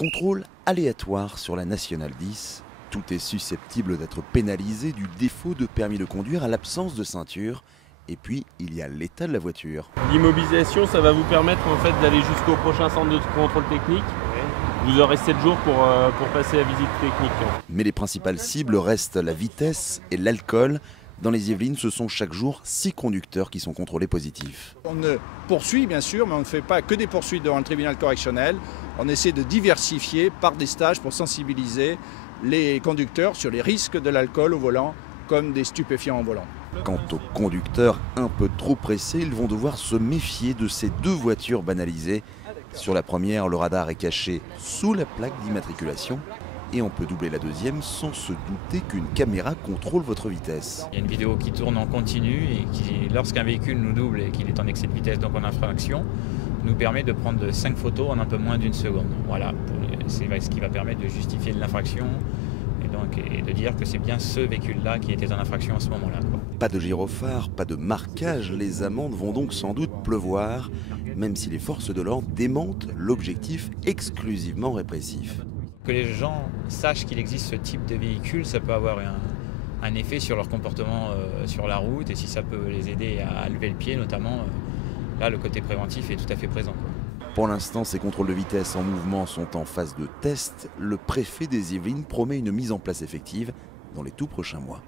Contrôle aléatoire sur la Nationale 10. Tout est susceptible d'être pénalisé du défaut de permis de conduire à l'absence de ceinture. Et puis, il y a l'état de la voiture. L'immobilisation, ça va vous permettre en fait d'aller jusqu'au prochain centre de contrôle technique. Vous aurez 7 jours pour passer la visite technique. Mais les principales cibles restent la vitesse et l'alcool. Dans les Yvelines, ce sont chaque jour 6 conducteurs qui sont contrôlés positifs. On poursuit bien sûr, mais on ne fait pas que des poursuites devant le tribunal correctionnel. On essaie de diversifier par des stages pour sensibiliser les conducteurs sur les risques de l'alcool au volant, comme des stupéfiants au volant. Quant aux conducteurs un peu trop pressés, ils vont devoir se méfier de ces 2 voitures banalisées. Sur la première, le radar est caché sous la plaque d'immatriculation. Et on peut doubler la deuxième sans se douter qu'une caméra contrôle votre vitesse. Il y a une vidéo qui tourne en continu et qui, lorsqu'un véhicule nous double et qu'il est en excès de vitesse, donc en infraction, nous permet de prendre 5 photos en un peu moins d'1 seconde. Voilà, c'est ce qui va permettre de justifier de l'infraction et de dire que c'est bien ce véhicule-là qui était en infraction à ce moment-là. Pas de gyrophare, pas de marquage, les amendes vont donc sans doute pleuvoir, même si les forces de l'ordre démentent l'objectif exclusivement répressif. Que les gens sachent qu'il existe ce type de véhicule, ça peut avoir un effet sur leur comportement sur la route et si ça peut les aider à lever le pied notamment, là le côté préventif est tout à fait présent. Pour l'instant, ces contrôles de vitesse en mouvement sont en phase de test. Le préfet des Yvelines promet une mise en place effective dans les tout prochains mois.